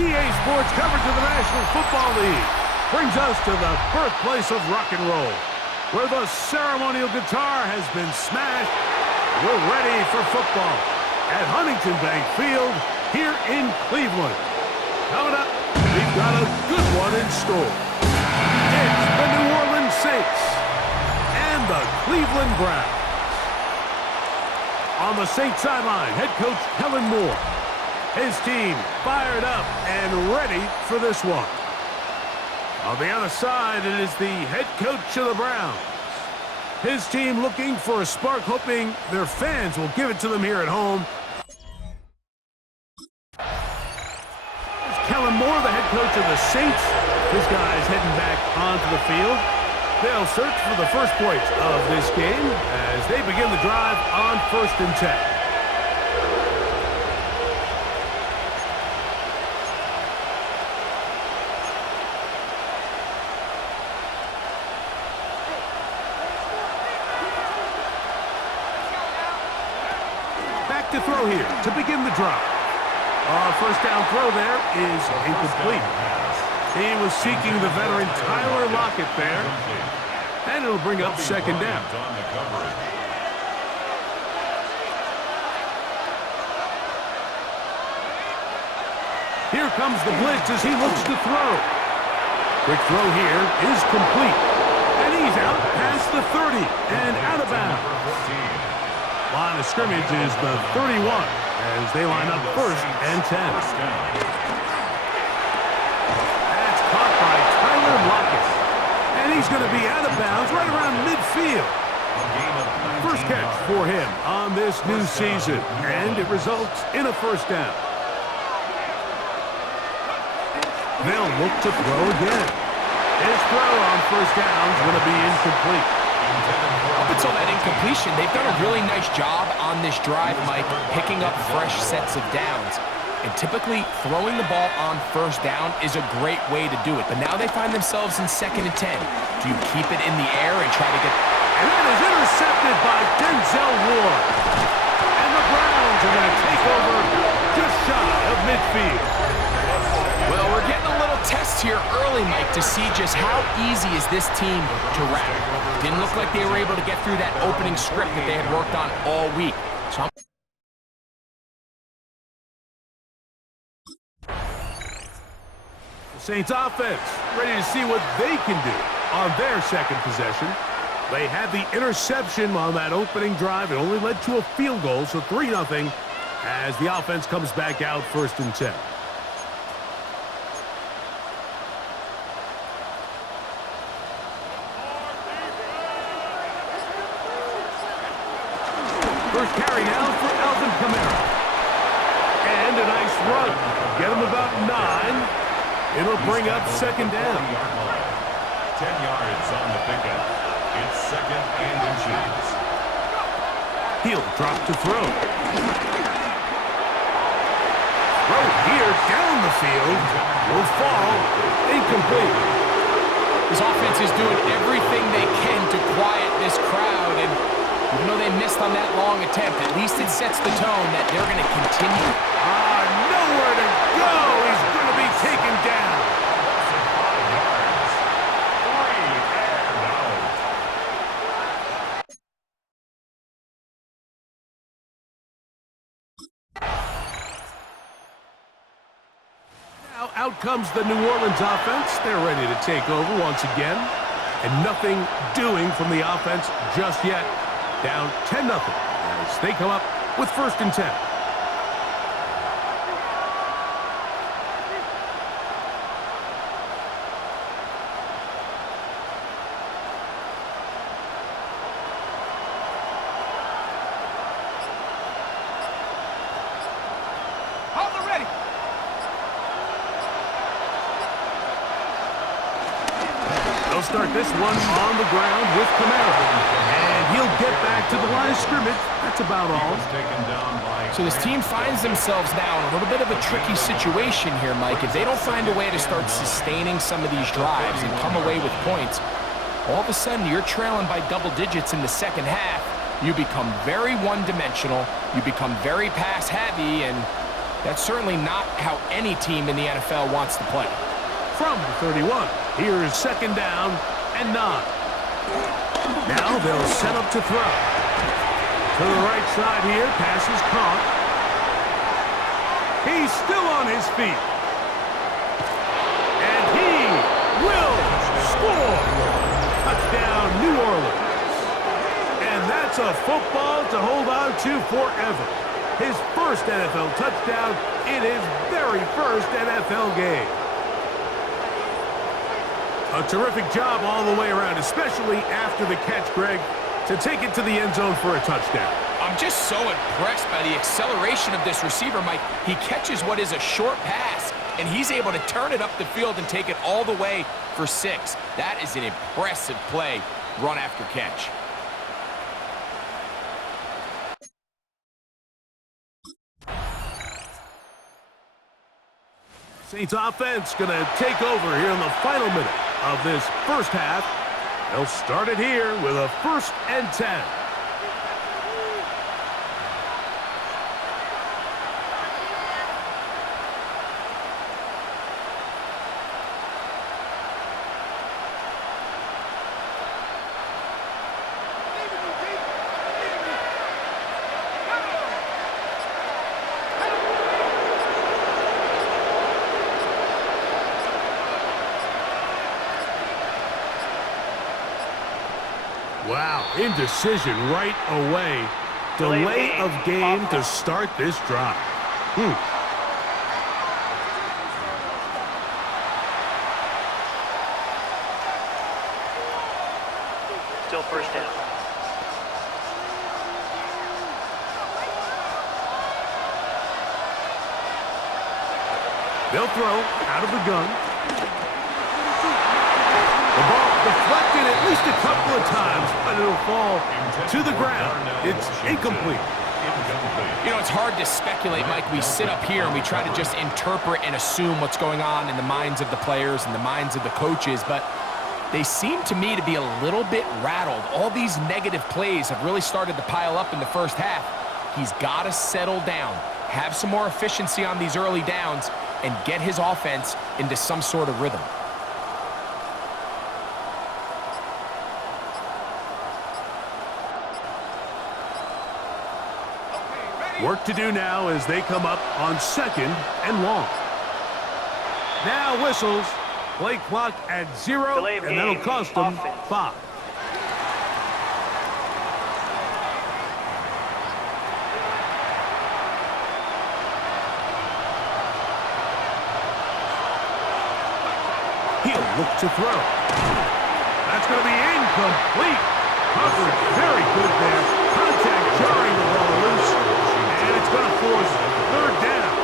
EA Sports coverage of the National Football League brings us to the birthplace of rock and roll, where the ceremonial guitar has been smashed. We're ready for football at Huntington Bank Field here in Cleveland. Coming up, we've got a good one in store. It's the New Orleans Saints and the Cleveland Browns. On the Saints sideline, head coach Kellen Moore. His team fired up and ready for this one. On the other side, it is the head coach of the Browns. His team looking for a spark, hoping their fans will give it to them here at home. There's Kellen Moore, the head coach of the Saints. His guys heading back onto the field. They'll search for the first points of this game as they begin the drive on 1st and 10. To throw here to begin the drive. First down throw there is incomplete. He was seeking the veteran Tyler Lockett there, and it'll bring up 2nd down. Here comes the blitz as he looks to throw. Quick throw here is complete, and he's out past the 30 and out of bounds. Line of scrimmage is the 31 as they line up 1st and 10. That's caught by Tyler Lockett. And he's going to be out of bounds right around midfield. First catch for him on this new season, and it results in a 1st down. They'll look to throw again. His throw on 1st down is going to be incomplete. Up until that incompletion, they've done a really nice job on this drive, Mike, picking up fresh sets of downs. And typically, throwing the ball on 1st down is a great way to do it. But now they find themselves in 2nd and 10. Do you keep it in the air and try to get... And that is intercepted by Denzel Ward. And the Browns are going to take over just shy of midfield. Well, we're getting a little test here early, Mike, to see just how easy is this team to rattle. Didn't look like they were able to get through that opening script that they had worked on all week. So the Saints offense ready to see what they can do on their 2nd possession. They had the interception on that opening drive. It only led to a field goal, so 3-0 as the offense comes back out 1st and 10. First carry now for Alvin Kamara. And a nice run. Get him about 9. It'll bring up 2nd down. 10 yards on the pickup. It's 2nd and inches. He'll drop to throw. Throw here down the field. Will fall. Incomplete. this offense is doing everything they can to quiet this crowd, and even though they missed on that long attempt, at least it sets the tone that they're going to continue. Nowhere to go. He's going to be taken down. Now out comes the New Orleans offense. They're ready to take over once again. And nothing doing from the offense just yet. Down 10-0 as they come up with 1st and 10. They'll start this one on the ground with Kamara. And he'll get back to the line of scrimmage. That's about all. So this team finds themselves now in a little bit of a tricky situation here, Mike. If they don't find a way to start sustaining some of these drives and come away with points, all of a sudden you're trailing by double digits in the second half. You become very one-dimensional. You become very pass-heavy, and that's certainly not how any team in the NFL wants to play. From the 31, here's second down and 9. Now they'll set up to throw. To the right side here, pass is caught. He's still on his feet. And he will score. Touchdown, New Orleans. And that's a football to hold on to forever. His first NFL touchdown in his very first NFL game. A terrific job all the way around, especially after the catch, Greg, to take it to the end zone for a touchdown. I'm just so impressed by the acceleration of this receiver, Mike. He catches what is a short pass, and he's able to turn it up the field and take it all the way for 6. That is an impressive play, run after catch. Saints offense going to take over here in the final minute of this first half. They'll start it here with a 1st and 10. Wow, indecision right away. Delay of game to start this drive. Still first down. They'll throw out of the gun. The ball deflected at least a couple of times, but it'll fall to the ground. It's incomplete. You know, it's hard to speculate, Mike. We sit up here and we try to just interpret and assume what's going on in the minds of the players and the minds of the coaches, but they seem to me to be a little bit rattled. All these negative plays have really started to pile up in the first half. He's got to settle down, have some more efficiency on these early downs, and get his offense into some sort of rhythm. Work to do now as they come up on 2nd and long. Now whistles. Play clock at 0, and that'll cost them 5. He'll look to throw. That's going to be incomplete. Coverage very good there. Contact jarring the ball loose. And it's going to force 3rd down.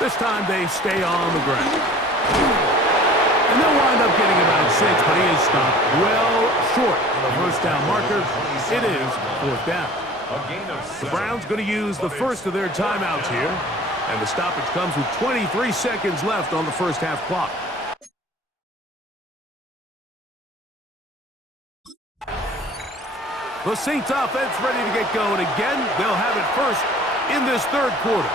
This time they stay on the ground. And they'll wind up getting about 6, but he is stopped well short of the first down marker. It is 4th down. The Browns going to use the first of their timeouts here. And the stoppage comes with 23 seconds left on the first half clock. The Saints offense ready to get going again. They'll have it first in this 3rd quarter.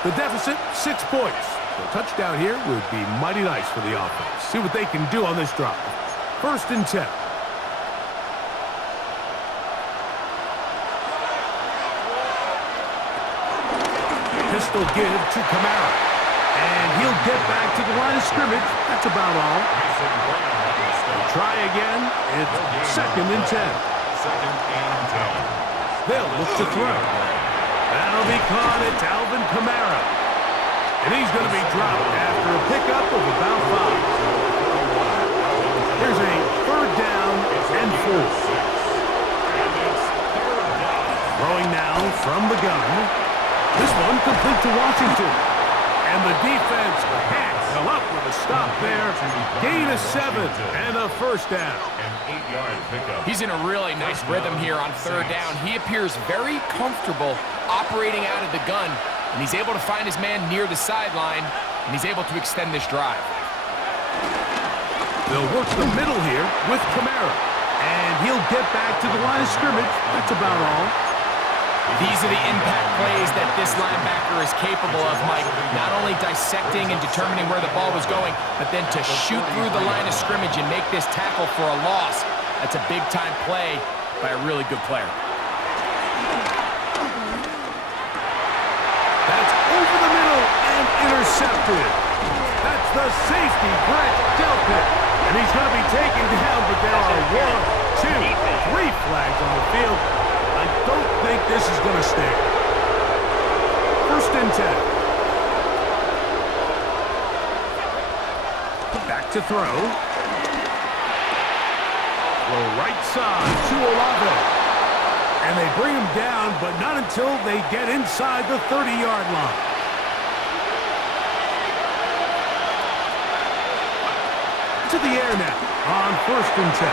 The deficit, 6 points. So a touchdown here would be mighty nice for the offense. See what they can do on this drive. 1st and 10. Pistol give to Kamara. And he'll get back to the line of scrimmage. That's about all. They'll try again. It's 2nd and 10. They'll look to throw. That'll be caught. It's Alvin Kamara. And he's going to be dropped after a pickup of about 5. Here's a 3rd down and 4. Throwing now from the gun. This one complete to Washington. And the defense can't come up with a stop there. Gain of 7 and a 1st down. He's in a really nice rhythm here on 3rd down. He appears very comfortable operating out of the gun, and he's able to find his man near the sideline, and he's able to extend this drive. They'll work the middle here with Kamara. And he'll get back to the line of scrimmage. That's about all. These are the impact plays that this linebacker is capable of, Mike. Not only dissecting and determining where the ball was going, but then to shoot through the line of scrimmage and make this tackle for a loss. That's a big-time play by a really good player. That's over the middle and intercepted. That's the safety, Brett Delpit. And he's going to be taken down, but there are 1, 2, 3 flags on the field. I don't think this is going to stand. 1st and 10. Back to throw. Throw right side to Olave. And they bring him down, but not until they get inside the 30-yard line. To the air now on 1st and 10.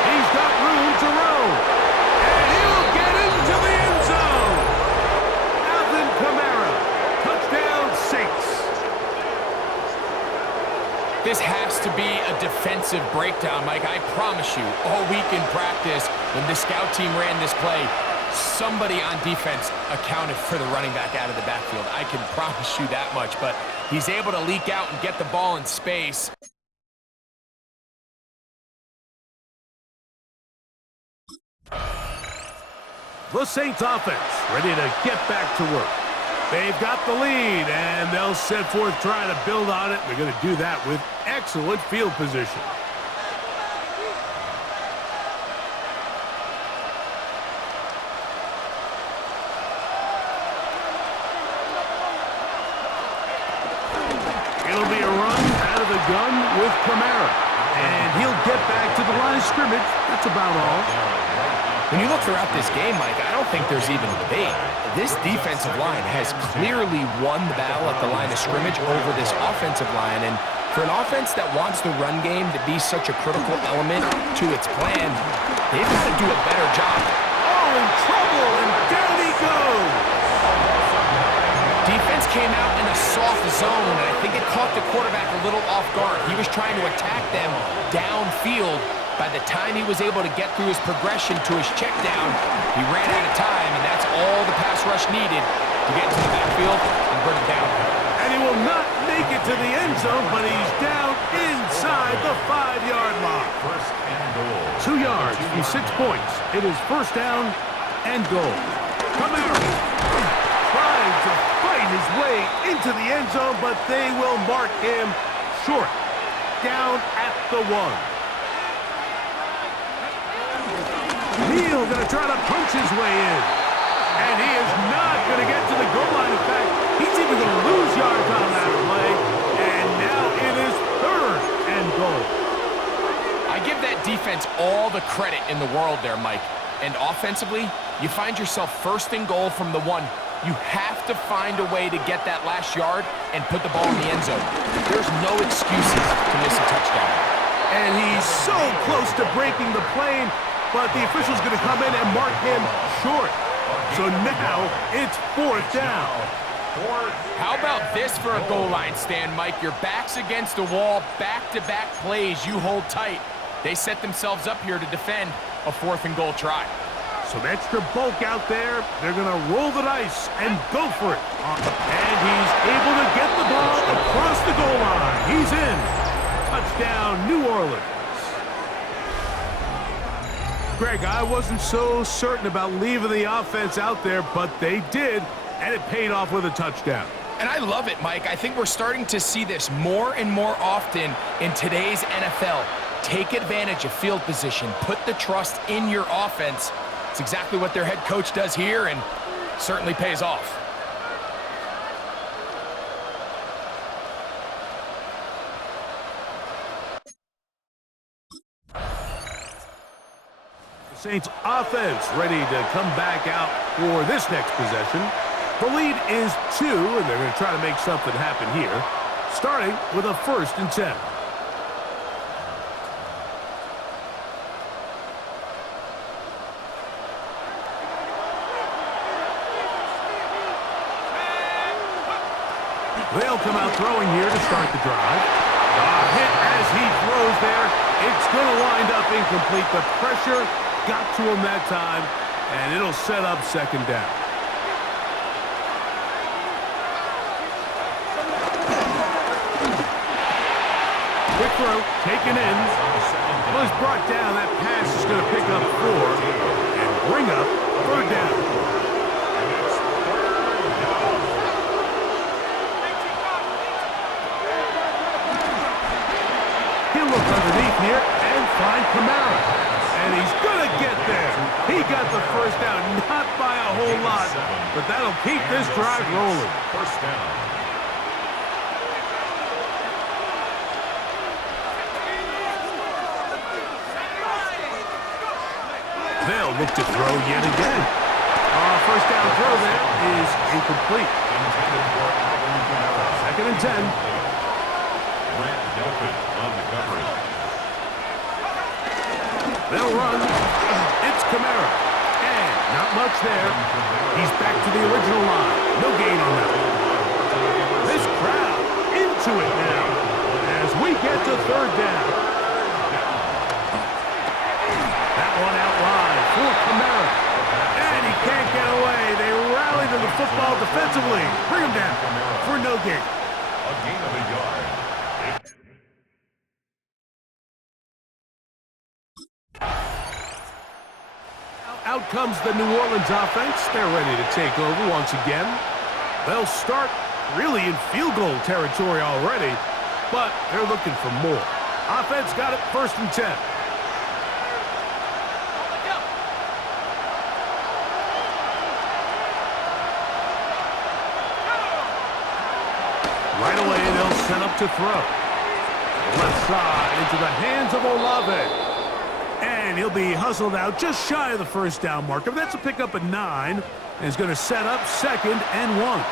He's got room to roam. And he'll get into the end zone. Alvin Kamara, touchdown Saints. This has to be a defensive breakdown, Mike. I promise you, all week in practice, when the scout team ran this play, somebody on defense accounted for the running back out of the backfield. I can promise you that much, but he's able to leak out and get the ball in space. The Saints offense ready to get back to work. They've got the lead, and they'll set forth trying to build on it. They're going to do that with excellent field position. It'll be a run out of the gun with Kamara. And he'll get back to the line of scrimmage. That's about all. When you look throughout this game, Mike, I don't think there's even debate. This defensive line has clearly won the battle at the line of scrimmage over this offensive line. And for an offense that wants the run game to be such a critical element to its plan, they've got to do a better job. Oh, in trouble, and down he goes. Defense came out in a soft zone, and I think it caught the quarterback a little off guard. He was trying to attack them downfield. By the time he was able to get through his progression to his check down, he ran out of time, and that's all the pass rush needed to get to the backfield and bring it down. And he will not make it to the end zone, but he's down inside the 5-yard line. 1st and goal. 2 yards from 6 points. It is 1st down and goal. Kamara trying to fight his way into the end zone, but they will mark him short. Down at the 1. Neal going to try to punch his way in. And he is not going to get to the goal line. In fact, he's even going to lose yards on that play. And now it is 3rd and goal. I give that defense all the credit in the world there, Mike. And offensively, you find yourself 1st and goal from the 1. You have to find a way to get that last yard and put the ball in the end zone. There's no excuses to miss a touchdown. And he's so close to breaking the plane. But the official's going to come in and mark him short. So now it's 4th down. How about this for a goal line stand, Mike? Your back's against the wall, back-to-back plays you hold tight. They set themselves up here to defend a 4th and goal try. Some extra bulk out there. They're going to roll the dice and go for it. And he's able to get the ball across the goal line. He's in. Touchdown, New Orleans. Greg, I wasn't so certain about leaving the offense out there, but they did, and it paid off with a touchdown. And I love it, Mike. I think we're starting to see this more and more often in today's NFL. Take advantage of field position. Put the trust in your offense. It's exactly what their head coach does here, and certainly pays off. Saints offense ready to come back out for this next possession. The lead is 2, and they're going to try to make something happen here, starting with a 1st and 10. They'll come out throwing here to start the drive. A hit as he throws there, It's going to wind up incomplete. The pressure got to him that time, and it'll set up second down. Quick throw, taken in. Well, he's brought down. That pass is going to pick up 4 and bring up third down. He'll look underneath here and find Kamara. And he's going to get there. He got the first down, not by a whole lot, but that'll keep this drive rolling. First down. They'll look to throw yet again. First down throw there is incomplete. Second and 10. On the coverage. They'll run. It's Kamara. And not much there. He's back to the original line. No gain on that. This crowd into it now as we get to third down. That one out wide for Kamara. And he can't get away. They rally to the football defensively. Bring him down for no gain. A gain of a yard. Out comes the New Orleans offense. They're ready to take over once again. They'll start really in field goal territory already, but they're looking for more. Offense got it, first and 10. Right away, they'll set up to throw. Left side into the hands of Olave. And he'll be hustled out just shy of the first down marker. That's a pickup at 9. And he's going to set up second and 1.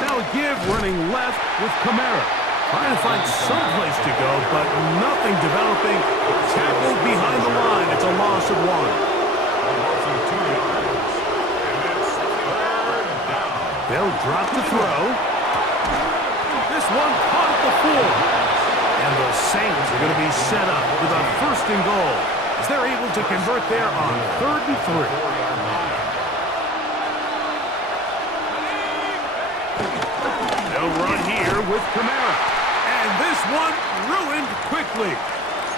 Now a give running left with Kamara. Trying to find some place to go, but nothing developing. Tackled behind the line. It's a loss of 1. They'll drop to throw. This one caught at the 4. And the Saints are going to be set up with a first and goal as they're able to convert there on third and 3. They'll run here with Kamara. And this one ruined quickly.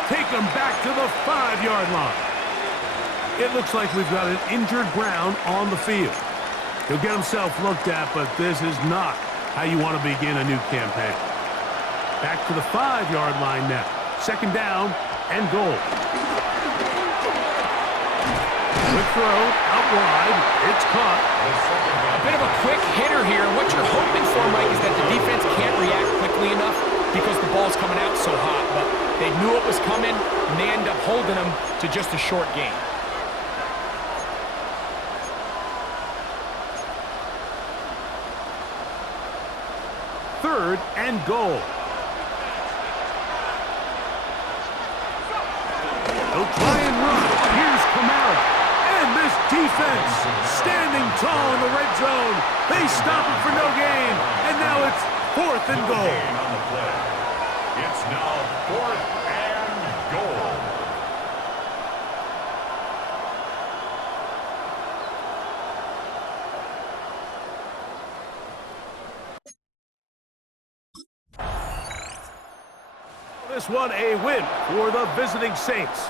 Take them back to the 5-yard line. It looks like we've got an injured Brown on the field. He'll get himself looked at, but this is not how you want to begin a new campaign. Back to the 5-yard line now. Second down and goal. Quick throw, out wide. It's caught. A bit of a quick hitter here. What you're hoping for, Mike, is that the defense can't react quickly enough because the ball's coming out so hot. But they knew it was coming, and they end up holding them to just a short gain. Third and goal. They'll try and run. Here's Kamara. And this defense standing tall in the red zone. They stop it for no gain. And now it's fourth and goal. It's now fourth and goal. This one a win for the visiting Saints.